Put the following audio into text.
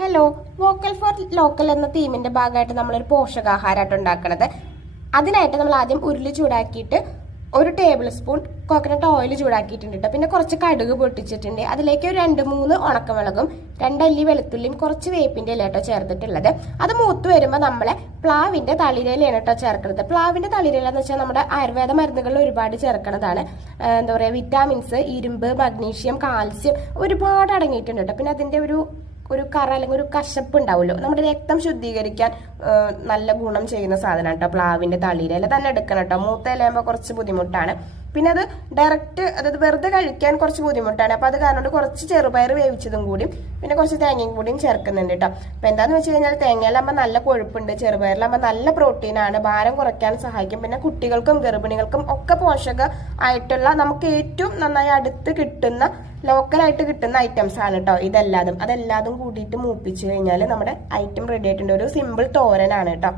Hello, vocal for local എന്ന തീമിന്റെ ഭാഗമായിട്ട് നമ്മളൊരു പോഷകാഹാരമായിട്ട് ഉണ്ടാക്കുന്നത്. അതിനായിട്ട് നമ്മൾ ആദ്യം ഉരുളി ചൂടാക്കിയിട്ട് 1 ടേബിൾ സ്പൂൺ കോക്കനട്ട് ഓയിൽ ചൂടാക്കിയിട്ടുണ്ട് കേട്ടോ. പിന്നെ കുറച്ച് കടുക് പൊട്ടിച്ചിട്ടുണ്ട്. അതിലേക്ക് ഒരു 2-3 ഉണക്കമുളകും 2 അല്ലി വെളുത്തുള്ളിയും കുറച്ച് വേപ്പിന്റെ ഇല കേട്ടോ ചേർത്തിട്ടുള്ളത്. അത് മൂത്ത് വരുമ്പോൾ നമ്മളെ പ്ലാവിന്റെ തളിരയിലാണ് കേട്ടോ ചേർക്കുന്നത്. പ്ലാവിന്റെ തളിരയില എന്ന് വെച്ചാൽ നമ്മുടെ ആയുർവേദ മരുന്നുകളിൽ ഒരുപാട് ചേർക്കുന്നതാണ്. എന്താ പറയുക, വിറ്റാമിൻസ്, ഇരുമ്പ്, മഗ്നീഷ്യം, കാൽസ്യം ഒരുപാട് അടങ്ങിയിട്ടുണ്ട് കേട്ടോ. പിന്നെ അതിന്റെ ഒരു കറ അല്ലെങ്കിൽ ഒരു കശപ്പ് ഉണ്ടാവുമല്ലോ, നമ്മുടെ രക്തം ശുദ്ധീകരിക്കാൻ നല്ല ഗുണം ചെയ്യുന്ന സാധനം കേട്ടോ പ്ലാവിന്റെ തളിരില തന്നെ എടുക്കണം കേട്ടോ. മൂത്ത ഇലയാകുമ്പോൾ കുറച്ച് ബുദ്ധിമുട്ടാണ്. പിന്നെ അത് ഡയറക്റ്റ്, അതായത് വെറുതെ കഴിക്കാൻ കുറച്ച് ബുദ്ധിമുട്ടാണ്. അപ്പൊ അത് കാരണം കുറച്ച് ചെറുപയർ വേവിച്ചതും കൂടിയും പിന്നെ കുറച്ച് തേങ്ങയും കൂടിയും ചേർക്കുന്നുണ്ട് കേട്ടോ. അപ്പൊ എന്താന്ന് വെച്ച് കഴിഞ്ഞാൽ തേങ്ങയിലാകുമ്പോൾ നല്ല കൊഴുപ്പുണ്ട്, ചെറുപയറിലാകുമ്പോൾ നല്ല പ്രോട്ടീനാണ്, ഭാരം കുറയ്ക്കാൻ സഹായിക്കും. പിന്നെ കുട്ടികൾക്കും ഗർഭിണികൾക്കും ഒക്കെ പോഷക ആയിട്ടുള്ള, നമുക്ക് ഏറ്റവും നന്നായി അടുത്ത് കിട്ടുന്ന, ലോക്കലായിട്ട് കിട്ടുന്ന ഐറ്റംസ് ആണ് കേട്ടോ അതെല്ലാതും കൂടിയിട്ട് മൂപ്പിച്ചു കഴിഞ്ഞാൽ നമ്മുടെ ഐറ്റം റെഡി ആയിട്ടുണ്ട്. ഒരു സിമ്പിൾ തോരനാണ് കേട്ടോ.